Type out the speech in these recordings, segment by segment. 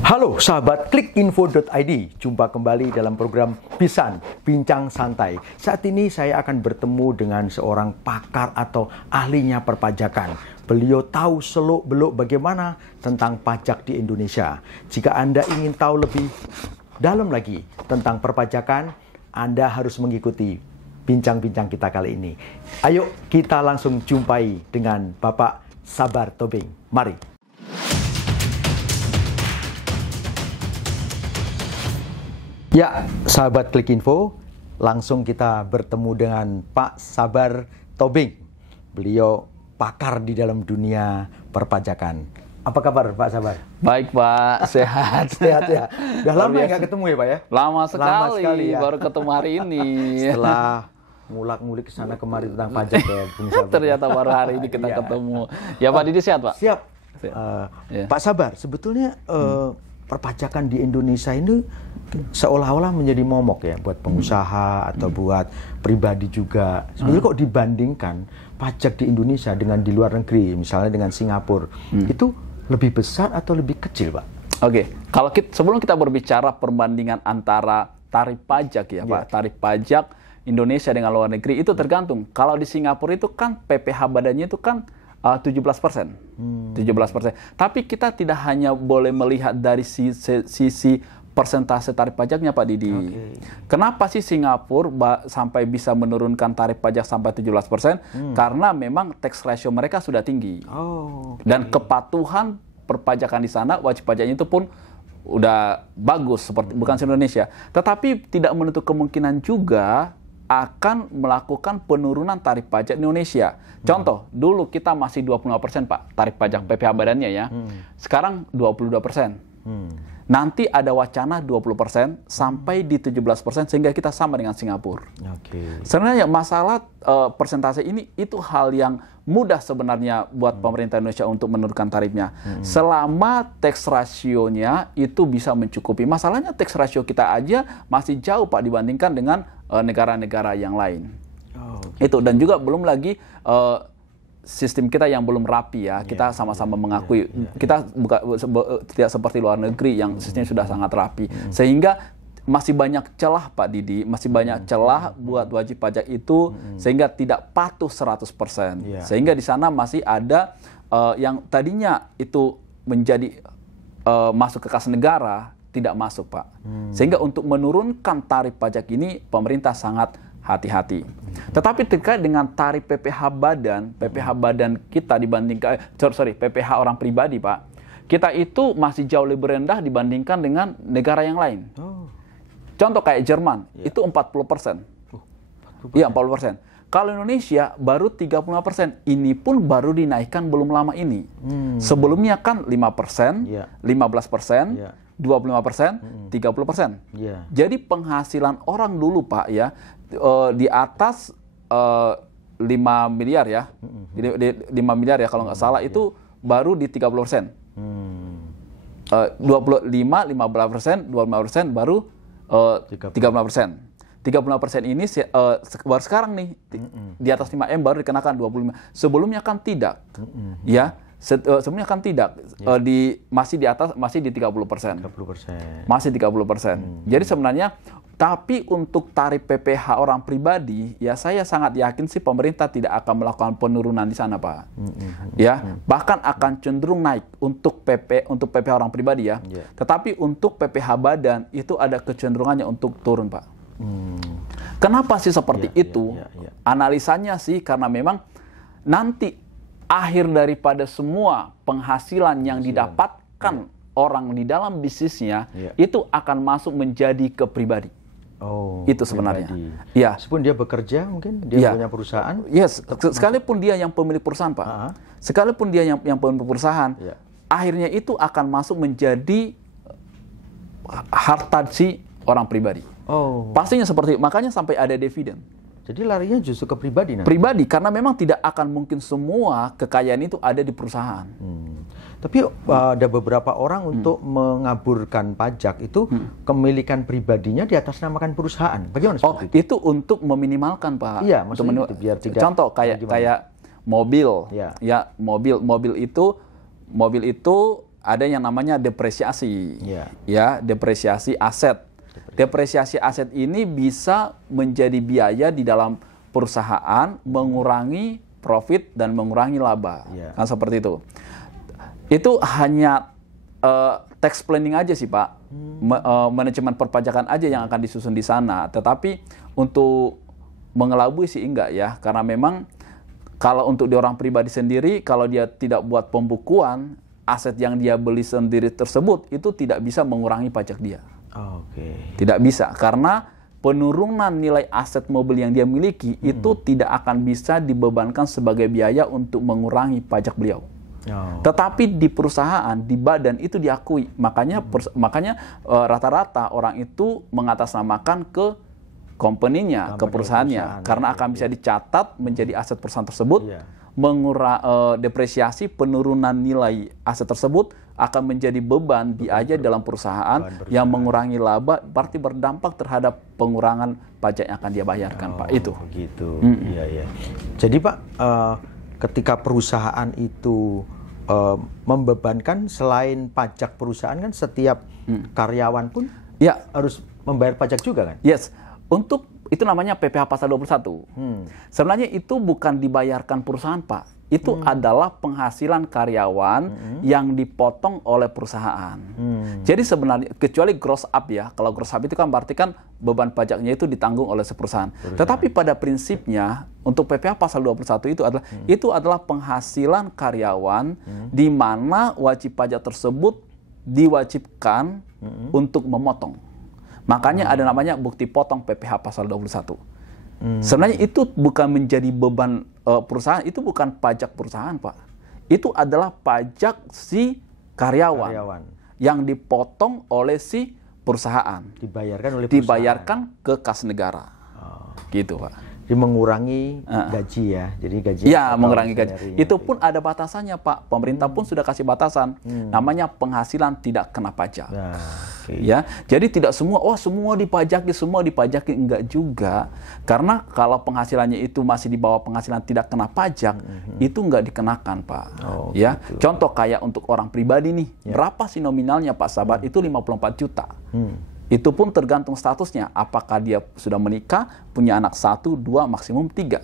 Halo sahabat klikinfo.id, jumpa kembali dalam program Pisan Bincang Santai. Saat ini saya akan bertemu dengan seorang pakar atau ahlinya perpajakan. Beliau tahu seluk-beluk bagaimana tentang pajak di Indonesia. Jika Anda ingin tahu lebih dalam lagi tentang perpajakan, Anda harus mengikuti bincang-bincang kita kali ini. Ayo kita langsung jumpai dengan Bapak Sabar Tobing. Mari. Ya, sahabat Klik Info, langsung kita bertemu dengan Pak Sabar Tobing. Beliau pakar di dalam dunia perpajakan. Apa kabar Pak Sabar? Baik Pak, sehat. Sehat ya? Udah lama ya nggak ketemu ya Pak ya? Lama sekali ya. Baru ketemu hari ini. Setelah ngulak-ngulik ke sana kemari tentang pajak ya. Ternyata baru hari ini kita ketemu. Ya Pak Didi sehat Pak? Siap. Pak Sabar, sebetulnya perpajakan di Indonesia ini seolah-olah menjadi momok ya buat pengusaha atau buat pribadi juga. Sebenarnya kok dibandingkan pajak di Indonesia dengan di luar negeri, misalnya dengan Singapura, itu lebih besar atau lebih kecil, Pak? Oke, kalau sebelum kita berbicara perbandingan antara tarif pajak ya Pak, tarif pajak Indonesia dengan luar negeri itu tergantung. Kalau di Singapura itu kan PPh badannya itu kan 17%. 17%. Tapi kita tidak hanya boleh melihat dari sisi persentase tarif pajaknya Pak Didi. Kenapa sih Singapura sampai bisa menurunkan tarif pajak sampai 17%? Karena memang tax ratio mereka sudah tinggi. Dan kepatuhan perpajakan di sana, wajib pajaknya itu pun udah bagus, seperti bukan se Indonesia. Tetapi tidak menutup kemungkinan juga akan melakukan penurunan tarif pajak di Indonesia. Contoh, dulu kita masih 25% Pak, tarif pajak PPh badannya ya. Sekarang 22%. Nanti ada wacana 20% sampai di 17% sehingga kita sama dengan Singapura. Sebenarnya masalah persentase ini itu hal yang mudah sebenarnya buat pemerintah Indonesia untuk menurunkan tarifnya. Selama tax ratio-nya itu bisa mencukupi. Masalahnya tax ratio kita aja masih jauh Pak dibandingkan dengan negara-negara yang lain. Itu dan juga belum lagi sistem kita yang belum rapi ya, kita sama-sama mengakui kita tidak seperti luar negeri yang sistemnya sudah sangat rapi, sehingga masih banyak celah Pak Didi, masih banyak celah buat wajib pajak itu sehingga tidak patuh 100%, sehingga di sana masih ada yang tadinya itu menjadi masuk ke kas negara tidak masuk Pak, sehingga untuk menurunkan tarif pajak ini pemerintah sangat hati-hati. Tetapi terkait dengan tarif PPh badan kita dibandingkan, PPh orang pribadi Pak, kita itu masih jauh lebih rendah dibandingkan dengan negara yang lain. Contoh kayak Jerman, itu 40%. Iya, 40%. Kalau Indonesia baru 35%. Ini pun baru dinaikkan belum lama ini. Sebelumnya kan 5%, 15%, 25%, 30%. Jadi penghasilan orang dulu Pak ya, di atas 5 miliar ya, 5 miliar ya kalau nggak salah, itu baru di 30%. 15%, 25% baru 35%. 35% ini baru sekarang nih, di atas 5M baru dikenakan 25. Sebelumnya kan tidak. Ya. Sebelumnya kan tidak, masih di atas, masih di 30%. Masih 30%. Jadi sebenarnya, tapi untuk tarif PPh orang pribadi, ya saya sangat yakin sih pemerintah tidak akan melakukan penurunan di sana Pak. Ya, bahkan akan cenderung naik untuk PPh orang pribadi ya. Tetapi untuk PPh badan itu ada kecenderungannya untuk turun Pak. Kenapa sih seperti itu? Analisanya sih karena memang nanti akhir daripada semua penghasilan yang didapatkan orang di dalam bisnisnya itu akan masuk menjadi ke pribadi. Itu sebenarnya. Ya. Meskipun dia bekerja, mungkin dia punya perusahaan. Sekalipun dia yang pemilik perusahaan Pak. Sekalipun dia yang pemilik perusahaan, akhirnya itu akan masuk menjadi harta si orang pribadi. Pastinya seperti itu. Makanya sampai ada dividen. Jadi larinya justru ke pribadi nanti? Pribadi, karena memang tidak akan mungkin semua kekayaan itu ada di perusahaan. Tapi ada beberapa orang untuk mengaburkan pajak itu kepemilikan pribadinya diatasnamakan perusahaan. Bagaimana seperti itu? Itu untuk meminimalkan Pak. Iya, maksudnya itu, biar tidak. Contoh kayak mobil, ya mobil itu ada yang namanya depresiasi. Ya. Ya, depresiasi aset. Depresiasi aset ini bisa menjadi biaya di dalam perusahaan, mengurangi profit dan mengurangi laba. Ya. Kan seperti itu. Itu hanya tax planning aja sih, Pak. Manajemen perpajakan aja yang akan disusun di sana. Tetapi untuk mengelabui sih enggak ya, karena memang kalau untuk di orang pribadi sendiri, kalau dia tidak buat pembukuan, aset yang dia beli sendiri tersebut itu tidak bisa mengurangi pajak dia. Tidak bisa, karena penurunan nilai aset mobil yang dia miliki itu tidak akan bisa dibebankan sebagai biaya untuk mengurangi pajak beliau. Tetapi di perusahaan, di badan itu diakui. Makanya rata-rata orang itu mengatasnamakan ke company-nya, ke perusahaannya, karena akan bisa dicatat menjadi aset perusahaan tersebut. Depresiasi penurunan nilai aset tersebut akan menjadi beban biaya dalam perusahaan yang mengurangi laba, berarti berdampak terhadap pengurangan pajak yang akan dia bayarkan, Pak. Itu. Begitu. Iya. Jadi Pak, ketika perusahaan itu membebankan, selain pajak perusahaan kan setiap karyawan pun harus membayar pajak juga kan? Yes. Untuk itu namanya PPh pasal 21. Sebenarnya itu bukan dibayarkan perusahaan, Pak. Itu adalah penghasilan karyawan yang dipotong oleh perusahaan. Jadi sebenarnya, kecuali gross up ya. Kalau gross up itu kan berarti kan beban pajaknya itu ditanggung oleh perusahaan. Tetapi pada prinsipnya untuk PPh pasal 21 itu adalah penghasilan karyawan di mana wajib pajak tersebut diwajibkan untuk memotong. Makanya ada namanya bukti potong PPh pasal 21. Sebenarnya itu bukan menjadi beban perusahaan, itu bukan pajak perusahaan, Pak. Itu adalah pajak si karyawan. Yang dipotong oleh si perusahaan. Dibayarkan oleh perusahaan. Dibayarkan ke kas negara. Gitu, Pak. Jadi mengurangi gaji ya. Jadi gaji. Iya, mengurangi gaji. Itu pun ada batasannya, Pak. Pemerintah pun sudah kasih batasan. Namanya penghasilan tidak kena pajak. Ya, jadi tidak semua semua dipajaki, enggak juga. Karena kalau penghasilannya itu masih di bawah penghasilan tidak kena pajak, itu enggak dikenakan, Pak. Ya. Gitu. Contoh kayak untuk orang pribadi nih, berapa sih nominalnya, Pak Sahabat? Itu 54 juta. Itu pun tergantung statusnya. Apakah dia sudah menikah, punya anak 1, 2, maksimum 3.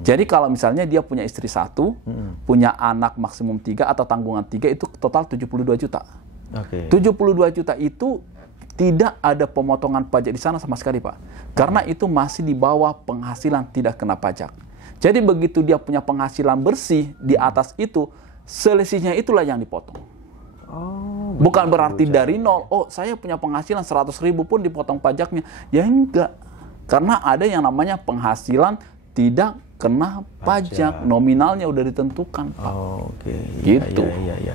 Jadi kalau misalnya dia punya istri 1, punya anak maksimum 3 atau tanggungan 3, itu total 72 juta. 72 juta itu tidak ada pemotongan pajak di sana sama sekali, Pak. Karena itu masih di bawah penghasilan tidak kena pajak. Jadi begitu dia punya penghasilan bersih di atas itu, selisihnya itulah yang dipotong. Bukan berarti dari nol, saya punya penghasilan 100.000 pun dipotong pajaknya. Ya enggak. Karena ada yang namanya penghasilan tidak kena pajak. Nominalnya udah ditentukan, Pak. Gitu.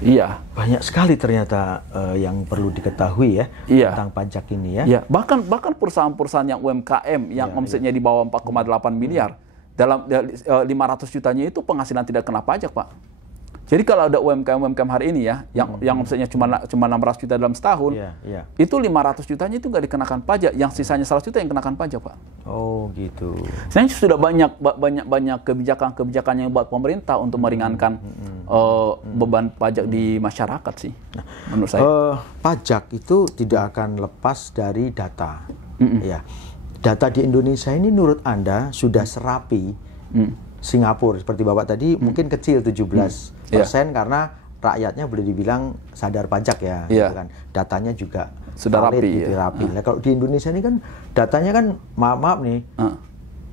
Iya. Banyak sekali ternyata yang perlu diketahui ya tentang pajak ini ya. Iya. Bahkan perusahaan-perusahaan yang UMKM yang omsetnya di bawah 4,8 miliar, dalam 500 jutanya itu penghasilan tidak kena pajak, Pak. Jadi kalau ada UMKM hari ini ya, yang omsetnya cuma 600 juta dalam setahun, itu 500 jutanya itu nggak dikenakan pajak, yang sisanya 100 juta yang kenakan pajak, Pak. Gitu. Sebenarnya sudah banyak kebijakan yang buat pemerintah untuk meringankan beban pajak di masyarakat sih, menurut saya. Pajak itu tidak akan lepas dari data. Ya. Data di Indonesia ini menurut Anda sudah serapi Singapura seperti Bapak tadi mungkin kecil 17% karena rakyatnya boleh dibilang sadar pajak ya, gitu kan. Datanya juga sudah rapi. Nah, kalau di Indonesia ini kan datanya kan maaf nih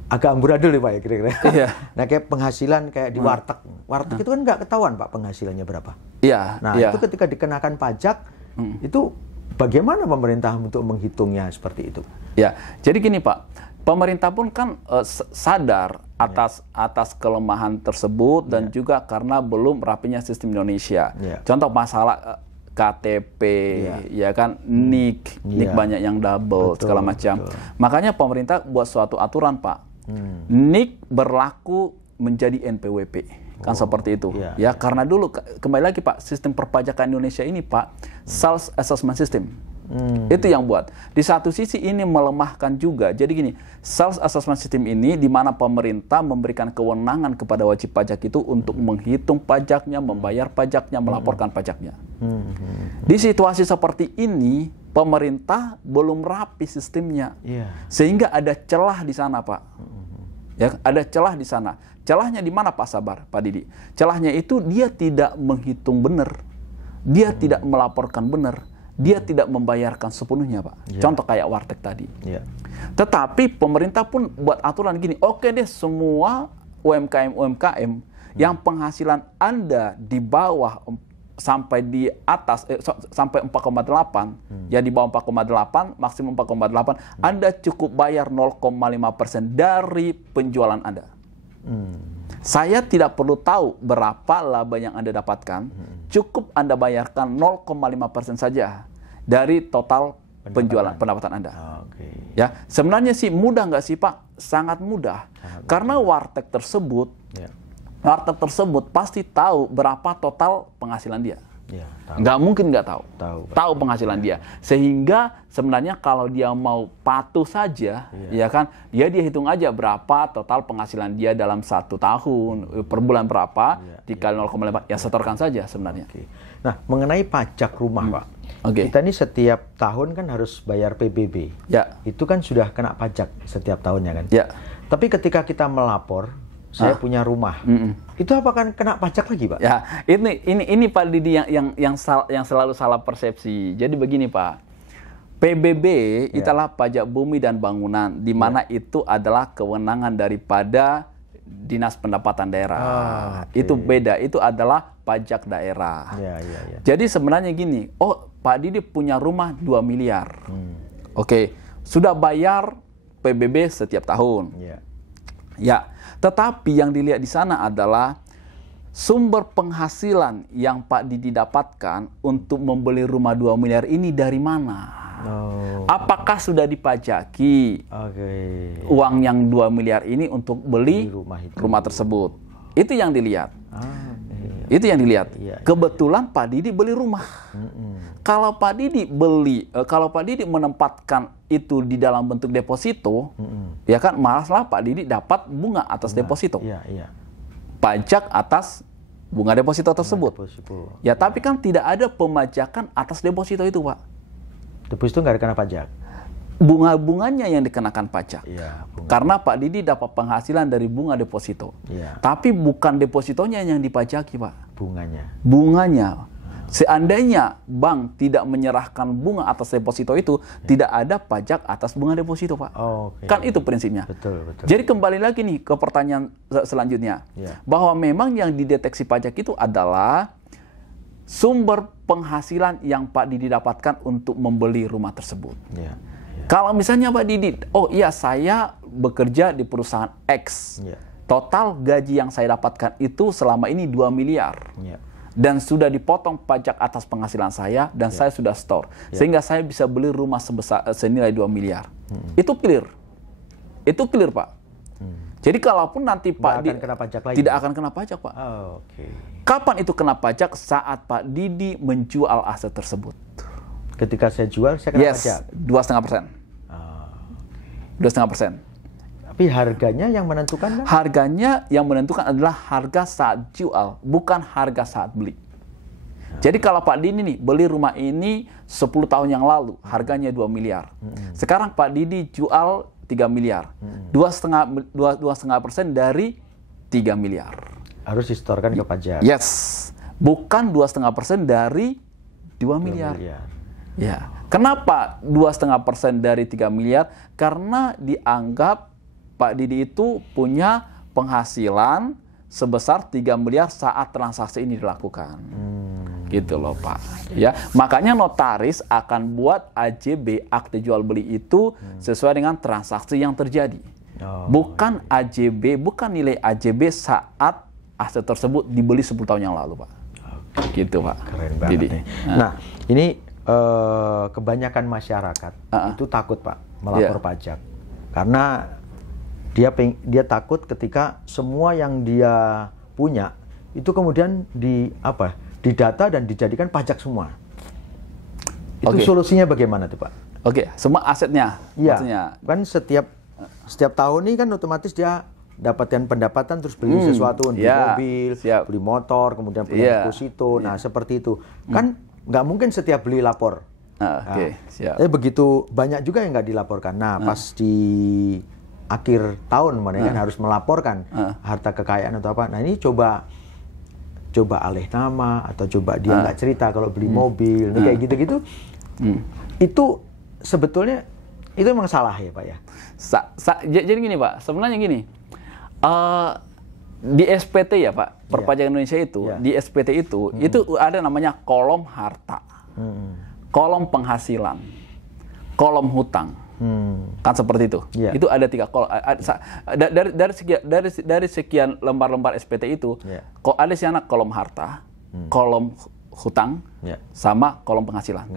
agak amburadul ya, Pak ya kira-kira. Nah, kayak penghasilan kayak di warteg. Warteg itu kan nggak ketahuan, Pak, penghasilannya berapa. Nah, itu ketika dikenakan pajak itu bagaimana pemerintah untuk menghitungnya seperti itu? Ya, jadi gini, Pak. Pemerintah pun kan sadar atas kelemahan tersebut dan juga karena belum rapinya sistem Indonesia. Contoh masalah KTP, ya kan, NIK banyak yang double segala macam. Makanya pemerintah buat suatu aturan, Pak. NIK berlaku menjadi NPWP, kan seperti itu. Karena dulu kembali lagi, Pak, sistem perpajakan Indonesia ini, Pak, Sales Assessment System. Itu yang buat. Di satu sisi ini melemahkan juga. Jadi gini, self assessment system ini di mana pemerintah memberikan kewenangan kepada wajib pajak itu untuk menghitung pajaknya, membayar pajaknya, melaporkan pajaknya. Di situasi seperti ini, pemerintah belum rapi sistemnya. Sehingga ada celah di sana, Pak. Ya, ada celah di sana. Celahnya di mana, Pak Sabar, Pak Didi? Celahnya itu dia tidak menghitung benar. Dia tidak melaporkan benar. Dia tidak membayarkan sepenuhnya, Pak. Contoh kayak warteg tadi. Tetapi pemerintah pun buat aturan gini, oke deh semua UMKM yang penghasilan Anda di bawah sampai di atas sampai 4,8, ya di bawah 4,8, maksimum 4,8, Anda cukup bayar 0,5% dari penjualan Anda. Saya tidak perlu tahu berapa laba yang Anda dapatkan, cukup Anda bayarkan 0,5% saja dari total penjualan pendapatan Anda. Ya, sebenarnya sih mudah nggak sih, Pak? Sangat mudah. Karena warteg tersebut pasti tahu berapa total penghasilan dia. Nggak mungkin nggak tahu. Tahu penghasilan dia. Sehingga sebenarnya kalau dia mau patuh saja, ya kan, dia hitung aja berapa total penghasilan dia dalam 1 tahun, per bulan berapa, dikali 0,5, ya setorkan saja sebenarnya. Nah, mengenai pajak rumah, Pak. Kita ini setiap tahun kan harus bayar PBB. Itu kan sudah kena pajak setiap tahunnya kan. Tapi ketika kita melapor, saya punya rumah. Itu apakah kena pajak lagi, Pak? Ya, ini Pak Didi yang selalu salah persepsi. Jadi begini, Pak. PBB itulah pajak bumi dan bangunan, di mana itu adalah kewenangan daripada Dinas Pendapatan Daerah. Itu beda, itu adalah pajak daerah. Jadi sebenarnya gini, oh Pak Didi punya rumah 2 miliar. Sudah bayar PBB setiap tahun. Ya, tetapi yang dilihat di sana adalah sumber penghasilan yang Pak Didi dapatkan untuk membeli rumah 2 miliar ini dari mana? Apakah sudah dipajaki uang yang 2 miliar ini untuk beli rumah tersebut? Itu yang dilihat. Itu yang dilihat. Kebetulan Pak Didi beli rumah. Kalau Pak Didi menempatkan itu di dalam bentuk deposito, ya kan, malah Pak Didi dapat bunga atas deposito. Pajak atas bunga deposito tersebut. Ya, tapi kan tidak ada pemajakan atas deposito itu, Pak. Deposito nggak dikena pajak. Bunga-bunganya yang dikenakan pajak. Karena Pak Didi dapat penghasilan dari bunga deposito. Tapi bukan depositonya yang dipajaki, Pak. Bunganya. Seandainya bank tidak menyerahkan bunga atas deposito itu, tidak ada pajak atas bunga deposito, Pak. Kan itu prinsipnya. Betul. Jadi kembali lagi nih ke pertanyaan selanjutnya. Bahwa memang yang dideteksi pajak itu adalah sumber penghasilan yang Pak Didi dapatkan untuk membeli rumah tersebut. Kalau misalnya Pak Didi, oh iya saya bekerja di perusahaan X, total gaji yang saya dapatkan itu selama ini 2 miliar. Dan sudah dipotong pajak atas penghasilan saya, dan saya sudah store. Sehingga saya bisa beli rumah senilai 2 miliar. Itu clear. Itu clear, Pak. Jadi kalaupun nanti Pak Didi tidak akan kena pajak, Pak. Kapan itu kena pajak? Saat Pak Didi menjual aset tersebut. Ketika saya jual, saya kena pajak? 2,5%. 2,5%. Tapi harganya yang menentukan kan? Harganya yang menentukan adalah harga saat jual, bukan harga saat beli. Jadi kalau Pak Didi nih beli rumah ini 10 tahun yang lalu, harganya 2 miliar. Sekarang Pak Didi jual 3 miliar. 2,5% dari 3 miliar. Harus disetorkan ke pajak. Yes. Bukan 2,5% dari 2 miliar. Ya. Kenapa 2,5% dari 3 miliar? Karena dianggap Pak Didi itu punya penghasilan sebesar 3 miliar saat transaksi ini dilakukan. Gitu loh, Pak. Ya, makanya notaris akan buat AJB, akte jual beli itu sesuai dengan transaksi yang terjadi. Bukan AJB, bukan nilai AJB saat aset tersebut dibeli 10 tahun yang lalu, Pak. Gitu, Pak. Keren banget nih. Nah, ini kebanyakan masyarakat itu takut, Pak, melapor pajak. Karena dia takut ketika semua yang dia punya itu kemudian didata dan dijadikan pajak semua. Itu solusinya bagaimana tuh Pak? Semua asetnya. Iya. Maksudnya. Kan setiap tahun ini kan otomatis dia dapatkan pendapatan terus beli sesuatu, beli mobil, beli motor, kemudian punya deposito. Nah seperti itu. Kan nggak mungkin setiap beli lapor. Tapi begitu banyak juga yang nggak dilaporkan. Nah pas di akhir tahun mana kan harus melaporkan harta kekayaan atau apa. Nah ini coba alih nama atau coba dia nggak cerita kalau beli mobil, kayak gitu-gitu. Itu sebetulnya itu emang salah ya Pak ya? Jadi gini Pak, sebenarnya gini, di SPT ya Pak, Perpajakan Indonesia itu, di SPT itu ada namanya kolom harta, kolom penghasilan, kolom hutang, kan seperti itu. Itu ada 3 kolom. Dari sekian lembar-lembar SPT itu, kok ada sih anak kolom harta, kolom hutang, sama kolom penghasilan.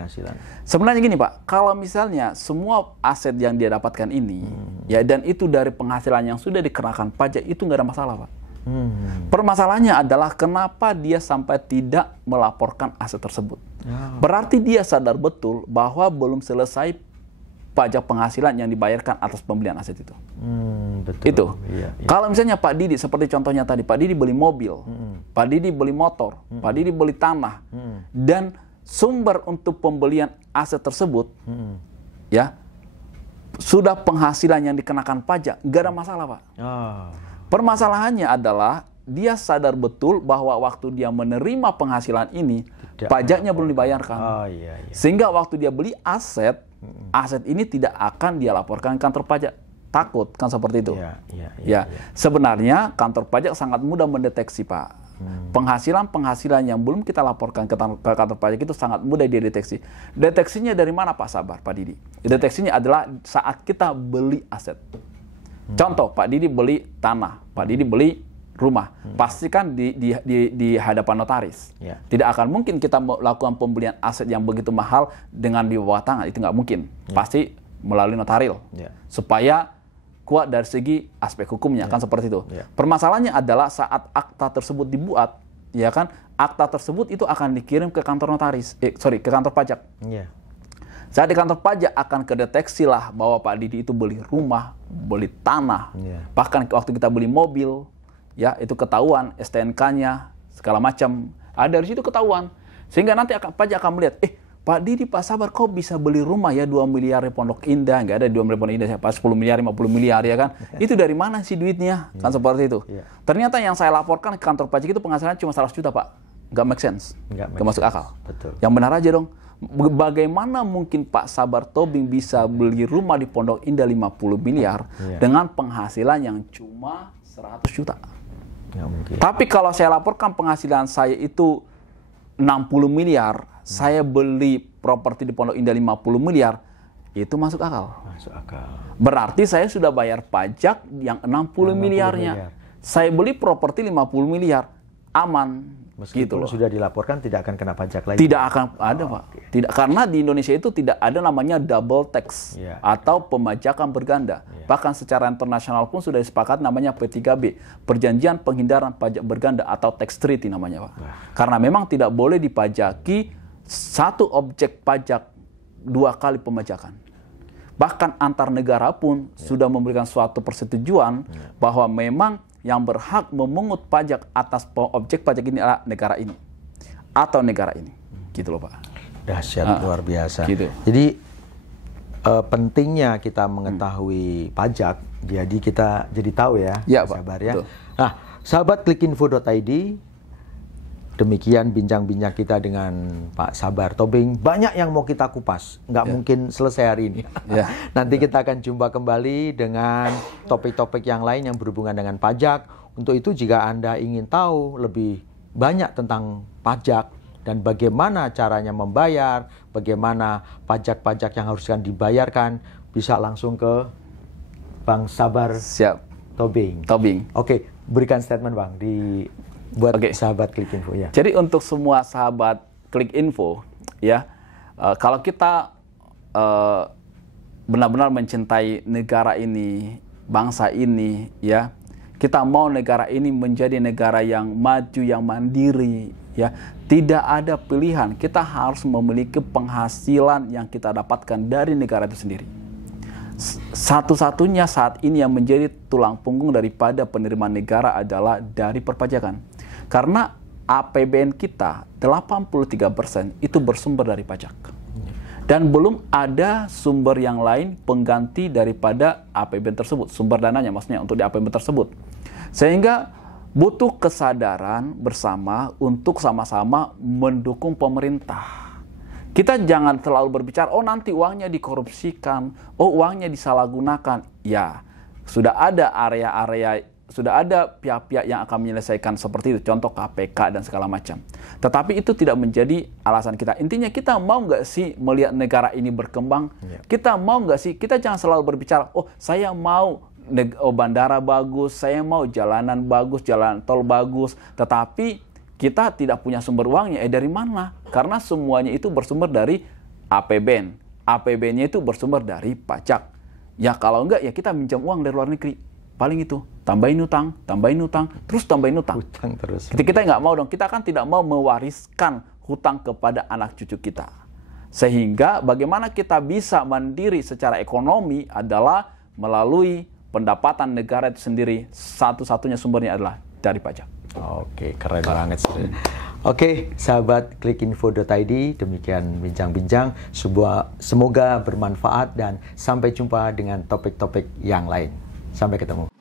Sebenarnya gini Pak, kalau misalnya semua aset yang dia dapatkan ini, dan itu dari penghasilan yang sudah dikenakan pajak, itu nggak ada masalah Pak. Permasalahannya adalah kenapa dia sampai tidak melaporkan aset tersebut. Berarti dia sadar betul bahwa belum selesai pajak penghasilan yang dibayarkan atas pembelian aset itu. Betul. Itu. Kalau misalnya Pak Didi, seperti contohnya tadi, Pak Didi beli mobil, Pak Didi beli motor, Pak Didi beli tanah, dan sumber untuk pembelian aset tersebut, sudah penghasilan yang dikenakan pajak, nggak ada masalah Pak. Permasalahannya adalah dia sadar betul bahwa waktu dia menerima penghasilan ini, pajaknya belum dibayarkan. Sehingga waktu dia beli aset ini tidak akan dia laporkan kantor pajak. Takut kan seperti itu. Sebenarnya kantor pajak sangat mudah mendeteksi Pak. Penghasilan yang belum kita laporkan ke kantor pajak itu sangat mudah dia deteksi. Deteksinya dari mana Pak Sabar, Pak Didi? Deteksinya adalah saat kita beli aset. Contoh, Pak Didi beli tanah, Pak Didi beli rumah, pastikan di hadapan notaris. Tidak akan mungkin kita melakukan pembelian aset yang begitu mahal dengan di bawah tangan, itu nggak mungkin. Pasti melalui notaril, supaya kuat dari segi aspek hukumnya, kan seperti itu. Permasalahannya adalah saat akta tersebut dibuat, ya kan, akta tersebut itu akan dikirim ke kantor notaris, ke kantor pajak. Saat di kantor pajak akan kedeteksi lah bahwa Pak Didi itu beli rumah, beli tanah, bahkan waktu kita beli mobil, ya itu ketahuan STNK-nya segala macam, ada dari situ ketahuan, sehingga nanti pajak akan melihat, Pak Didi, Pak Sabar, kok bisa beli rumah ya 2 miliar di Pondok Indah, nggak ada 2 miliar Pondok Indah, pas 10 miliar, 50 miliar ya kan, itu dari mana sih duitnya, kan seperti itu. Ternyata yang saya laporkan ke kantor pajak itu penghasilannya cuma 100 juta Pak, nggak make sense, nggak masuk akal. Yang benar aja dong. Bagaimana mungkin Pak Sabar Tobing bisa beli rumah di Pondok Indah 50 miliar dengan penghasilan yang cuma 100 juta? Tapi kalau saya laporkan penghasilan saya itu 60 miliar, saya beli properti di Pondok Indah 50 miliar, itu masuk akal. Berarti saya sudah bayar pajak yang 60 miliarnya. Saya beli properti 50 miliar, aman. Meskipun gitu sudah dilaporkan tidak akan kena pajak lagi. Tidak akan ada Pak. Tidak, karena di Indonesia itu tidak ada namanya double tax atau pemajakan berganda. Bahkan secara internasional pun sudah disepakati namanya P3B, Perjanjian Penghindaran Pajak Berganda atau tax treaty namanya Pak. Karena memang tidak boleh dipajaki satu objek pajak 2 kali pemajakan. Bahkan antar negara pun sudah memberikan suatu persetujuan bahwa memang yang berhak memungut pajak atas objek pajak ini adalah negara ini atau negara ini, gitu loh Pak. Dahsyat, luar biasa. Gitu. Jadi pentingnya kita mengetahui pajak, jadi kita jadi tahu ya, Pak Sabar ya. Nah, sahabat klikinfo.id, demikian bincang-bincang kita dengan Pak Sabar Tobing. Banyak yang mau kita kupas, nggak mungkin selesai hari ini. Nanti kita akan jumpa kembali dengan topik-topik yang lain yang berhubungan dengan pajak. Untuk itu jika Anda ingin tahu lebih banyak tentang pajak dan bagaimana caranya membayar, bagaimana pajak-pajak yang haruskan dibayarkan, bisa langsung ke Bang Sabar Tobing. Oke, berikan statement Bang buat sahabat Klik Info ya. Jadi untuk semua sahabat Klik Info ya, kalau kita benar-benar mencintai negara ini, bangsa ini ya, Kita mau negara ini menjadi negara yang maju, yang mandiri, ya. Tidak ada pilihan. Kita harus memiliki penghasilan yang kita dapatkan dari negara itu sendiri. Satu-satunya saat ini yang menjadi tulang punggung daripada penerimaan negara adalah dari perpajakan. Karena APBN kita 83% itu bersumber dari pajak. Dan belum ada sumber yang lain pengganti daripada APBN tersebut, sumber dananya maksudnya untuk di APBN tersebut. Sehingga butuh kesadaran bersama untuk sama-sama mendukung pemerintah. Kita jangan terlalu berbicara, oh nanti uangnya dikorupsikan, oh uangnya disalahgunakan. Ya, sudah ada area-area, sudah ada pihak-pihak yang akan menyelesaikan seperti itu, contoh KPK dan segala macam. Tetapi itu tidak menjadi alasan kita. Intinya kita mau nggak sih melihat negara ini berkembang? Kita mau nggak sih, kita jangan selalu berbicara, oh saya mau bandara bagus, saya mau jalanan bagus, jalan tol bagus, tetapi kita tidak punya sumber uangnya. Dari mana? Karena semuanya itu bersumber dari APBN. APBN-nya itu bersumber dari pajak. Ya kalau enggak, ya kita minjam uang dari luar negeri. Paling itu, tambahin utang, terus tambahin utang. Hutang terus. Kita nggak mau dong, kita kan tidak mau mewariskan hutang kepada anak cucu kita. Sehingga bagaimana kita bisa mandiri secara ekonomi adalah melalui pendapatan negara itu sendiri. Satu-satunya sumbernya adalah dari pajak. Oke, keren banget. Oke, sahabat klikinfo.id, demikian bincang-bincang. Semoga bermanfaat dan sampai jumpa dengan topik-topik yang lain. Sampai ketemu.